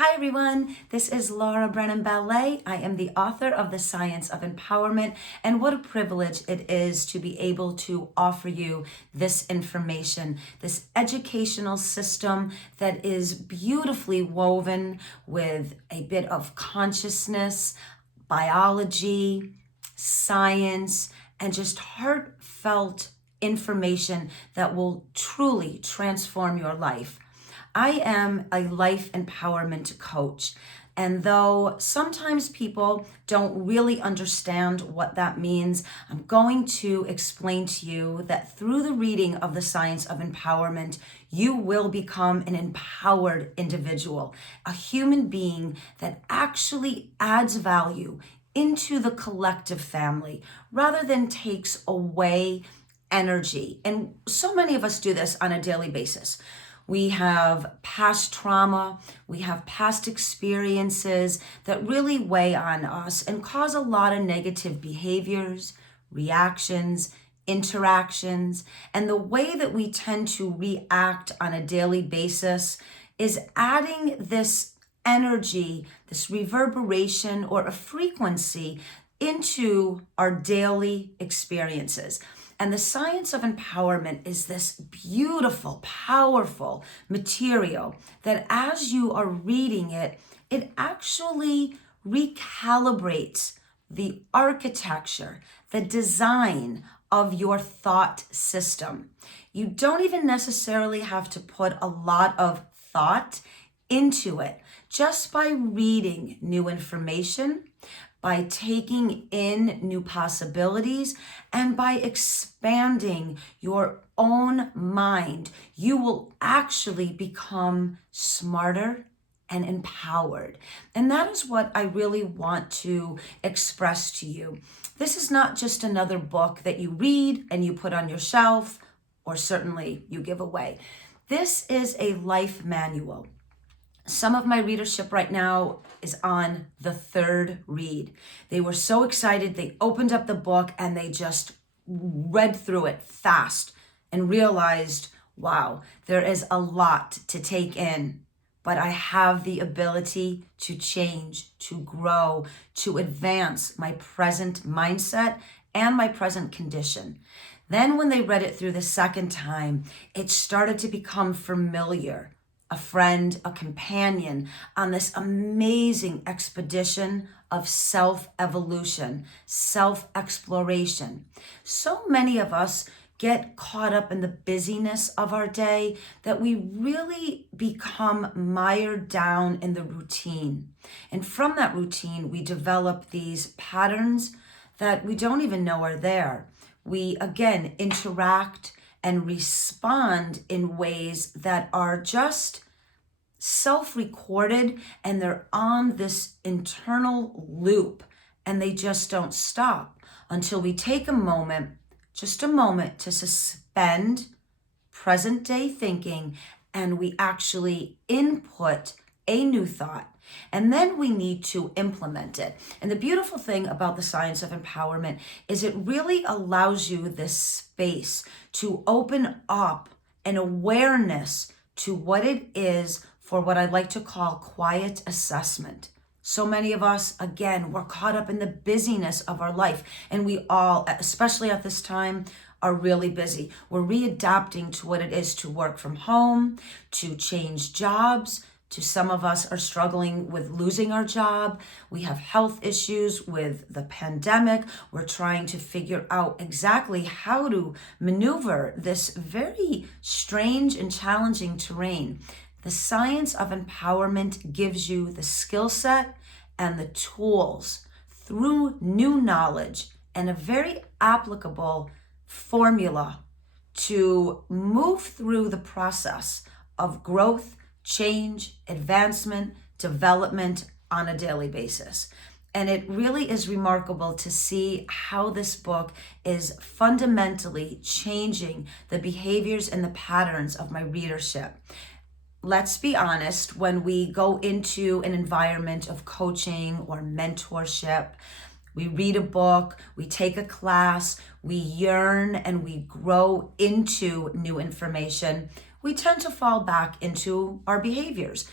Hi everyone, this is Laura Brennan Ballet. I am the author of The Science of Empowerment, and what a privilege it is to be able to offer you this information, this educational system that is beautifully woven with a bit of consciousness, biology, science, and just heartfelt information that will truly transform your life. I am a life empowerment coach, and though sometimes people don't really understand what that means, I'm going to explain to you that through the reading of The Science of Empowerment, you will become an empowered individual, a human being that actually adds value into the collective family rather than takes away energy. And so many of us do this on a daily basis. We have past trauma, we have past experiences that really weigh on us and cause a lot of negative behaviors, reactions, interactions, and the way that we tend to react on a daily basis is adding this energy, this reverberation or a frequency into our daily experiences. And the Science of Empowerment is this beautiful, powerful material that as you are reading it, it actually recalibrates the architecture, the design of your thought system. You don't even necessarily have to put a lot of thought into it. Just by reading new information, by taking in new possibilities, and by expanding your own mind, you will actually become smarter and empowered. And that is what I really want to express to you. This is not just another book that you read and you put on your shelf, or certainly you give away. This is a life manual. Some of my readership right now is on the third read. They were so excited, they opened up the book and they just read through it fast and realized, wow, there is a lot to take in, but I have the ability to change, to grow, to advance my present mindset and my present condition. Then when they read it through the second time, it started to become familiar. A friend, a companion on this amazing expedition of self-evolution, self-exploration. So many of us get caught up in the busyness of our day that we really become mired down in the routine. And from that routine, we develop these patterns that we don't even know are there. We, again, interact and respond in ways that are just self-recorded, and they're on this internal loop and they just don't stop until we take a moment, just a moment, to suspend present day thinking and we actually input a new thought. And then we need to implement it. And the beautiful thing about the Science of Empowerment is it really allows you this space to open up an awareness to what it is for what I like to call quiet assessment. So many of us, again, we're caught up in the busyness of our life. And we all, especially at this time, are really busy. We're readapting to what it is to work from home, to change jobs. To some of us are struggling with losing our job. We have health issues with the pandemic. We're trying to figure out exactly how to maneuver this very strange and challenging terrain. The Science of Empowerment gives you the skill set and the tools through new knowledge and a very applicable formula to move through the process of growth, change, advancement, development on a daily basis. And it really is remarkable to see how this book is fundamentally changing the behaviors and the patterns of my readership. Let's be honest, when we go into an environment of coaching or mentorship, we read a book, we take a class, we yearn and we grow into new information, we tend to fall back into our behaviors.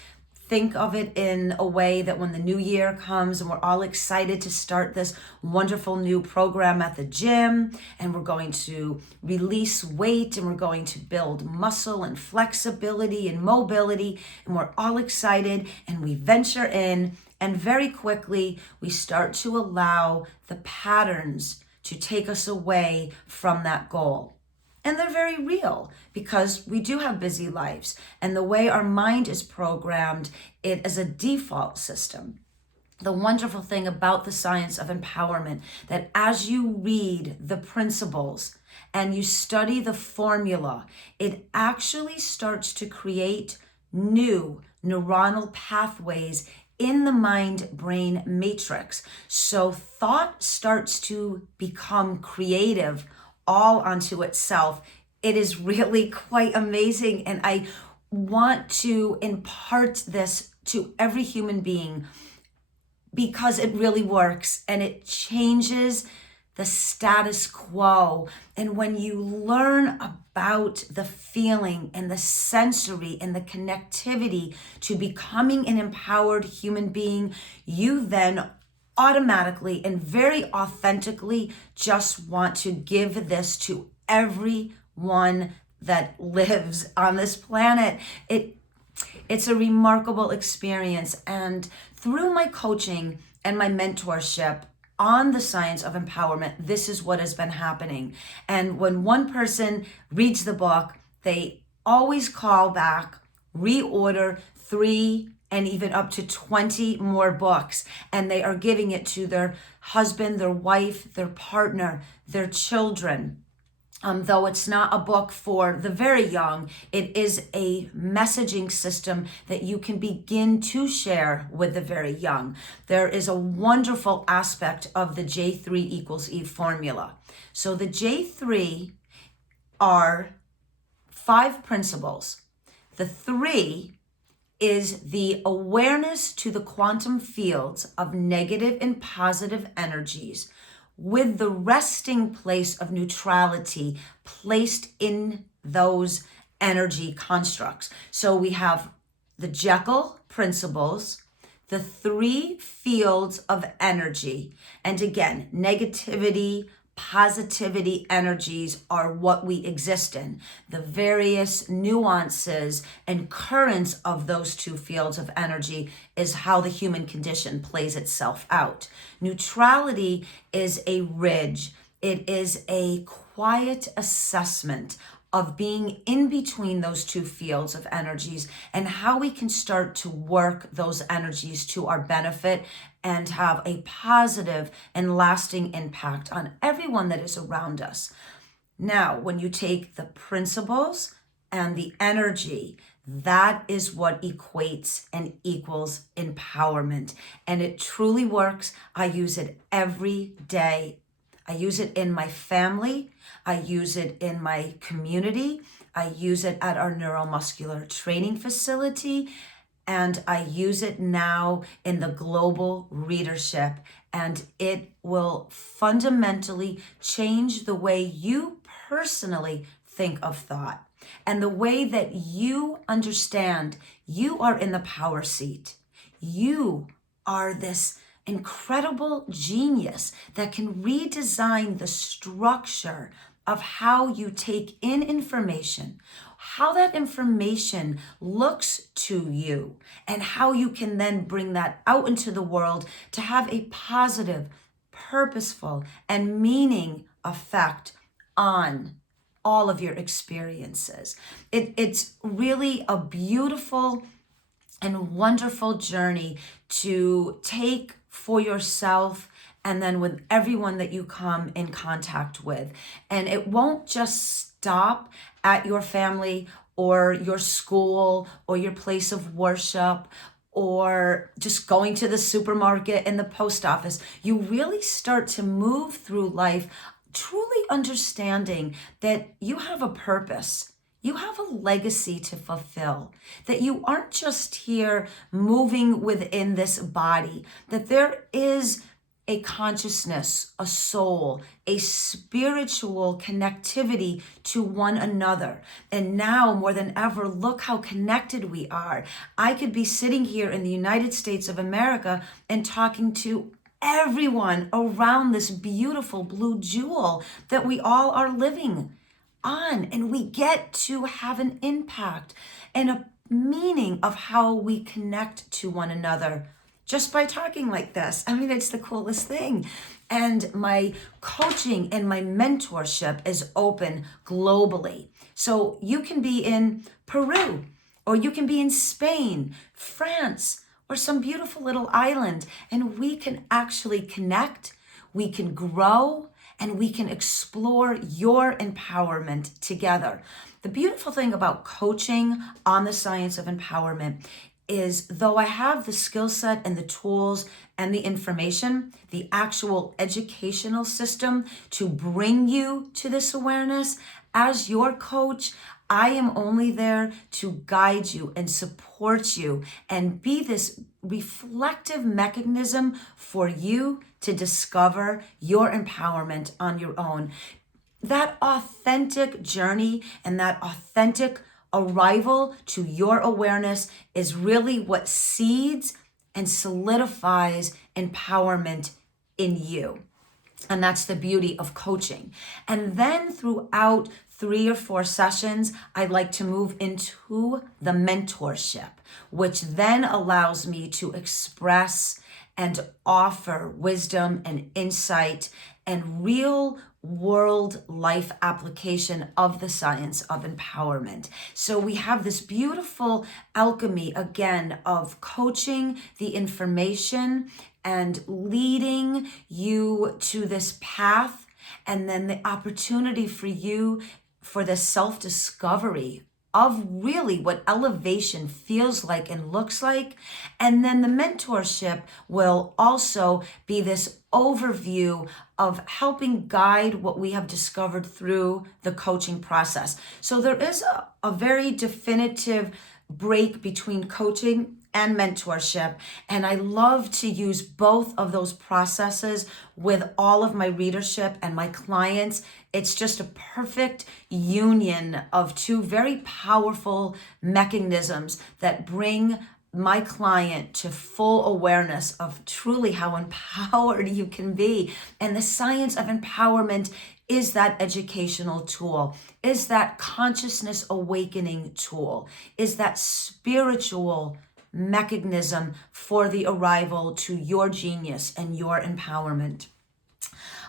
think of it in a way that when the new year comes and we're all excited to start this wonderful new program at the gym, and we're going to release weight and we're going to build muscle and flexibility and mobility, and we're all excited and we venture in, and very quickly we start to allow the patterns to take us away from that goal. And they're very real because we do have busy lives. And the way our mind is programmed, it is a default system. The wonderful thing about the science of empowerment, that as you read the principles and you study the formula, it actually starts to create new neuronal pathways in the mind-brain matrix. So thought starts to become creative all onto itself. It is really quite amazing. And I want to impart this to every human being because it really works and it changes the status quo. And when you learn about the feeling and the sensory and the connectivity to becoming an empowered human being, you then automatically and very authentically just want to give this to everyone that lives on this planet. It's a remarkable experience. And through my coaching and my mentorship on the science of empowerment, this is what has been happening. And when one person reads the book, they always call back, reorder 3 and even up to 20 more books. And they are giving it to their husband, their wife, their partner, their children. Though it's not a book for the very young, it is a messaging system that you can begin to share with the very young. There is a wonderful aspect of the J3 equals E formula. So the J3 are 5 principles. The 3 is the awareness to the quantum fields of negative and positive energies with the resting place of neutrality placed in those energy constructs. So we have the Jekyll principles, the 3 fields of energy. And again, negativity, positivity energies are what we exist in. The various nuances and currents of those 2 fields of energy is how the human condition plays itself out. Neutrality is a ridge. It is a quiet assessment of being in between those 2 fields of energies and how we can start to work those energies to our benefit and have a positive and lasting impact on everyone that is around us. Now, when you take the principles and the energy, that is what equates and equals empowerment. And it truly works. I use it every day. I use it in my family. I use it in my community. I use it at our neuromuscular training facility. And I use it now in the global readership. And it will fundamentally change the way you personally think of thought and the way that you understand you are in the power seat. You are this incredible genius that can redesign the structure of how you take in information, how that information looks to you, and how you can then bring that out into the world to have a positive, purposeful, and meaning effect on all of your experiences. It's really a beautiful and wonderful journey to take for yourself and then with everyone that you come in contact with. And it won't just stop at your family or your school or your place of worship or just going to the supermarket and the post office. You really start to move through life truly understanding that you have a purpose. You have a legacy to fulfill, that you aren't just here moving within this body, that there is a consciousness, a soul, a spiritual connectivity to one another. And now more than ever, look how connected we are. I could be sitting here in the United States of America and talking to everyone around this beautiful blue jewel that we all are living on. And we get to have an impact and a meaning of how we connect to one another just by talking like this. I mean, it's the coolest thing. And my coaching and my mentorship is open globally. So you can be in Peru, or you can be in Spain, France, or some beautiful little island, and we can actually connect, we can grow, and we can explore your empowerment together. The beautiful thing about coaching on the science of empowerment is, though I have the skill set and the tools and the information, the actual educational system to bring you to this awareness, as your coach, I am only there to guide you and support you and be this reflective mechanism for you to discover your empowerment on your own. That authentic journey and that authentic arrival to your awareness is really what seeds and solidifies empowerment in you. And that's the beauty of coaching. And then throughout 3 or 4 sessions, I'd like to move into the mentorship, which then allows me to express and offer wisdom and insight and real world life application of the science of empowerment. So we have this beautiful alchemy again of coaching the information and leading you to this path, and then the opportunity for you for the self-discovery of really what elevation feels like and looks like. And then the mentorship will also be this overview of helping guide what we have discovered through the coaching process. So there is a very definitive break between coaching and mentorship. And I love to use both of those processes with all of my readership and my clients. It's just a perfect union of 2 very powerful mechanisms that bring my client to full awareness of truly how empowered you can be. And the science of empowerment is that educational tool, is that consciousness awakening tool, is that spiritual mechanism for the arrival to your genius and your empowerment.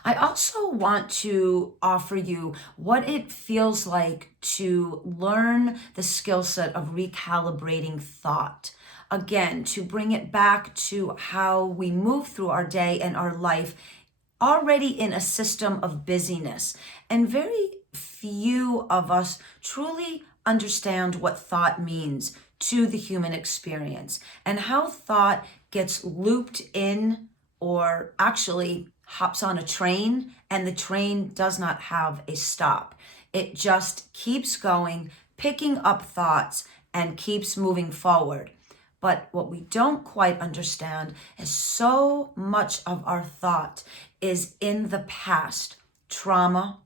I also want to offer you what it feels like to learn the skill set of recalibrating thought. Again, to bring it back to how we move through our day and our life already in a system of busyness. And very few of us truly understand what thought means to the human experience and how thought gets looped in, or actually hops on a train, and the train does not have a stop. It just keeps going, picking up thoughts, and keeps moving forward. But what we don't quite understand is so much of our thought is in the past, trauma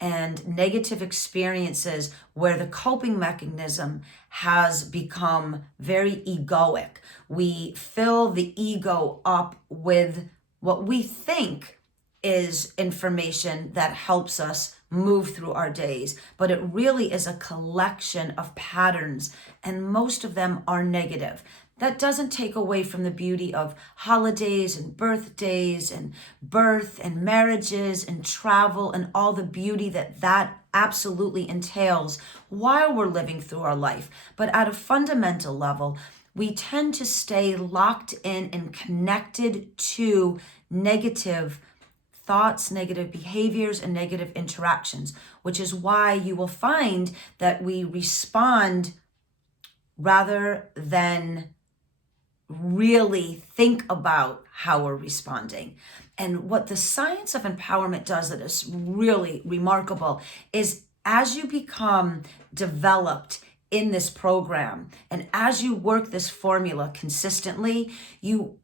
and negative experiences where the coping mechanism has become very egoic. We fill the ego up with what we think is information that helps us move through our days, but it really is a collection of patterns, and most of them are negative. That doesn't take away from the beauty of holidays and birthdays and birth and marriages and travel and all the beauty that that absolutely entails while we're living through our life. But at a fundamental level, we tend to stay locked in and connected to negative thoughts, negative behaviors, and negative interactions, which is why you will find that we respond rather than really think about how we're responding. And what the science of empowerment does that is really remarkable is, as you become developed in this program and as you work this formula consistently, you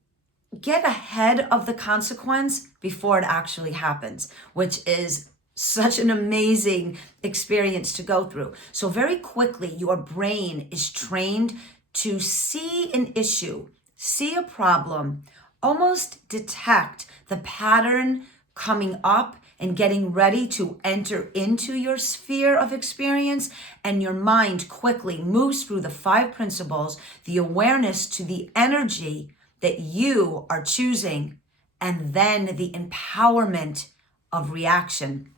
get ahead of the consequence before it actually happens, which is such an amazing experience to go through. So very quickly, your brain is trained to see an issue, see a problem, almost detect the pattern coming up and getting ready to enter into your sphere of experience. And your mind quickly moves through the 5 principles, the awareness to the energy that you are choosing, and then the empowerment of reaction.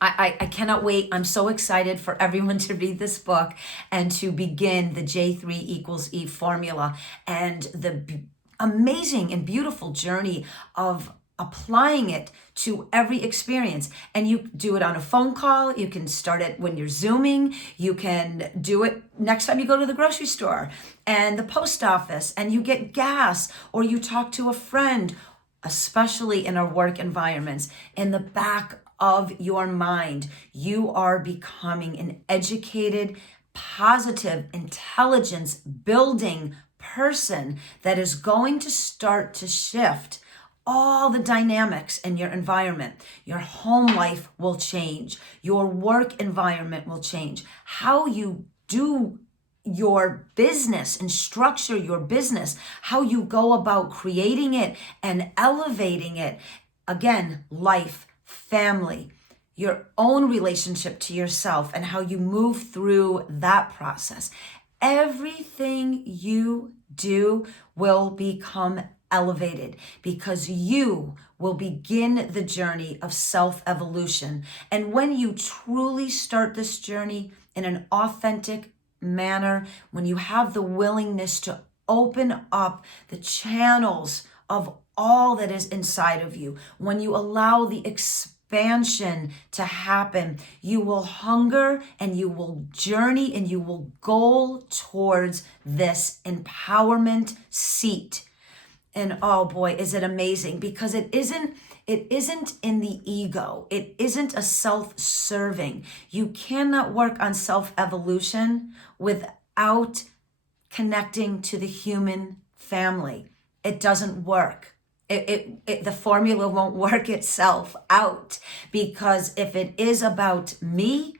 I cannot wait. I'm so excited for everyone to read this book and to begin the J3 equals E formula and the amazing and beautiful journey of applying it to every experience. And you do it on a phone call. You can start it when you're Zooming. You can do it next time you go to the grocery store and the post office and you get gas, or you talk to a friend, especially in our work environments. In the back of your mind, you are becoming an educated, positive, intelligence building person that is going to start to shift all the dynamics in your environment. Your home life will change. Your work environment will change. How you do your business and structure your business, how you go about creating it and elevating it. Again, life, family, your own relationship to yourself, and how you move through that process. Everything you do will become elevated because you will begin the journey of self-evolution. And when you truly start this journey in an authentic manner, when you have the willingness to open up the channels of all that is inside of you, when you allow the expansion to happen, you will hunger and you will journey and you will go towards this empowerment seat. And oh boy, is it amazing, because it isn't in the ego. It isn't a self-serving. You cannot work on self-evolution without connecting to the human family. It doesn't work. The formula won't work itself out, because if it is about me,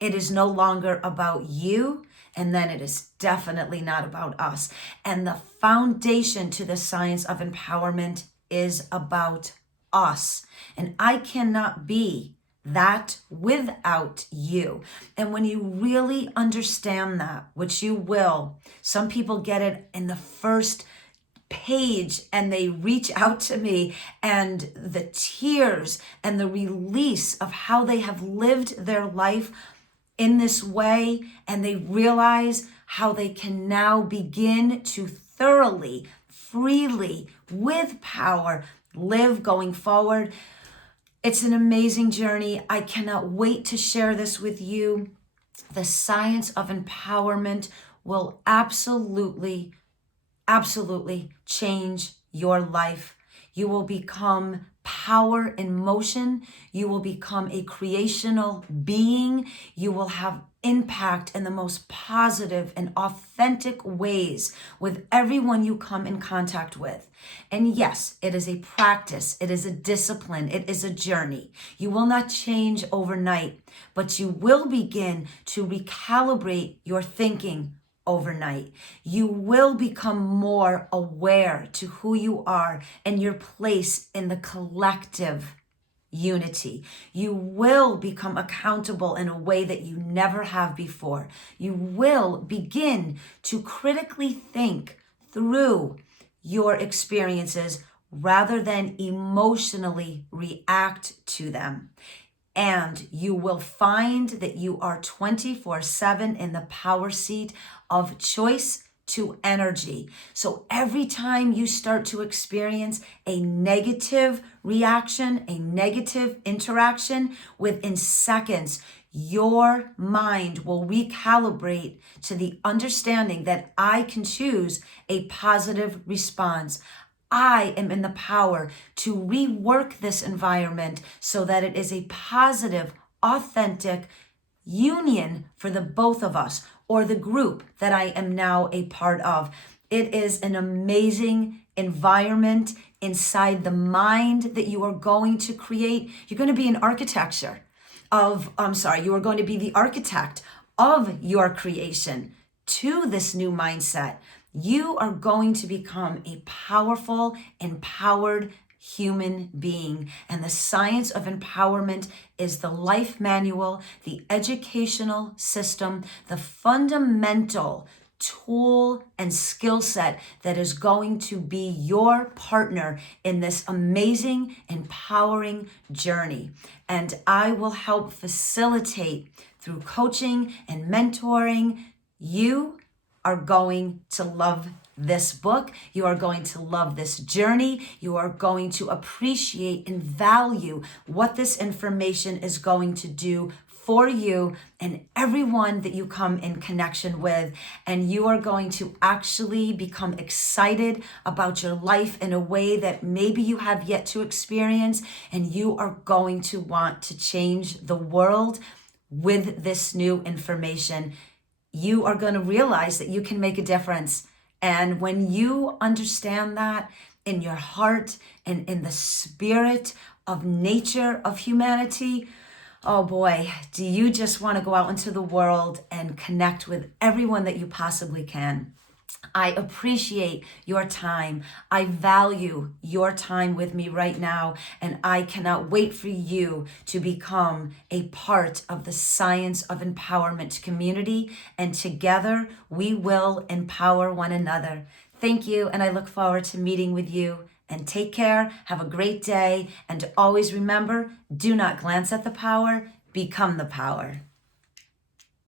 it is no longer about you. And then it is definitely not about us. And the foundation to the science of empowerment is about us. And I cannot be that without you. And when you really understand that, which you will, some people get it in the first page and they reach out to me, and the tears and the release of how they have lived their life in this way, and they realize how they can now begin to thoroughly, freely, with power, live going forward. It's an amazing journey. I cannot wait to share this with you. The science of empowerment will absolutely change your life. You will become power in motion. You will become a creational being. You will have impact in the most positive and authentic ways with everyone you come in contact with. And yes, it is a practice. It is a discipline. It is a journey. You will not change overnight, but you will begin to recalibrate your thinking overnight. You will become more aware to who you are and your place in the collective unity. You will become accountable in a way that you never have before. You will begin to critically think through your experiences rather than emotionally react to them. And you will find that you are 24/7 in the power seat of choice to energy. So every time you start to experience a negative reaction, a negative interaction, within seconds, your mind will recalibrate to the understanding that I can choose a positive response. I am in the power to rework this environment so that it is a positive, authentic union for the both of us, or the group that I am now a part of. It is an amazing environment inside the mind that you are going to create. You're going to be an architecture you are going to be the architect of your creation to this new mindset. You are going to become a powerful, empowered human being. And the science of empowerment is the life manual, the educational system, the fundamental tool and skill set that is going to be your partner in this amazing, empowering journey. And I will help facilitate through coaching and mentoring. You are going to love this book. You are going to love this journey. You are going to appreciate and value what this information is going to do for you and everyone that you come in connection with. And you are going to actually become excited about your life in a way that maybe you have yet to experience. And you are going to want to change the world with this new information. You are going to realize that you can make a difference. And when you understand that in your heart and in the spirit of nature of humanity, oh boy, do you just want to go out into the world and connect with everyone that you possibly can. I appreciate your time. I value your time with me right now, and I cannot wait for you to become a part of the Science of Empowerment community, and together we will empower one another. Thank you, and I look forward to meeting with you. And take care, have a great day, and always remember, do not glance at the power, become the power.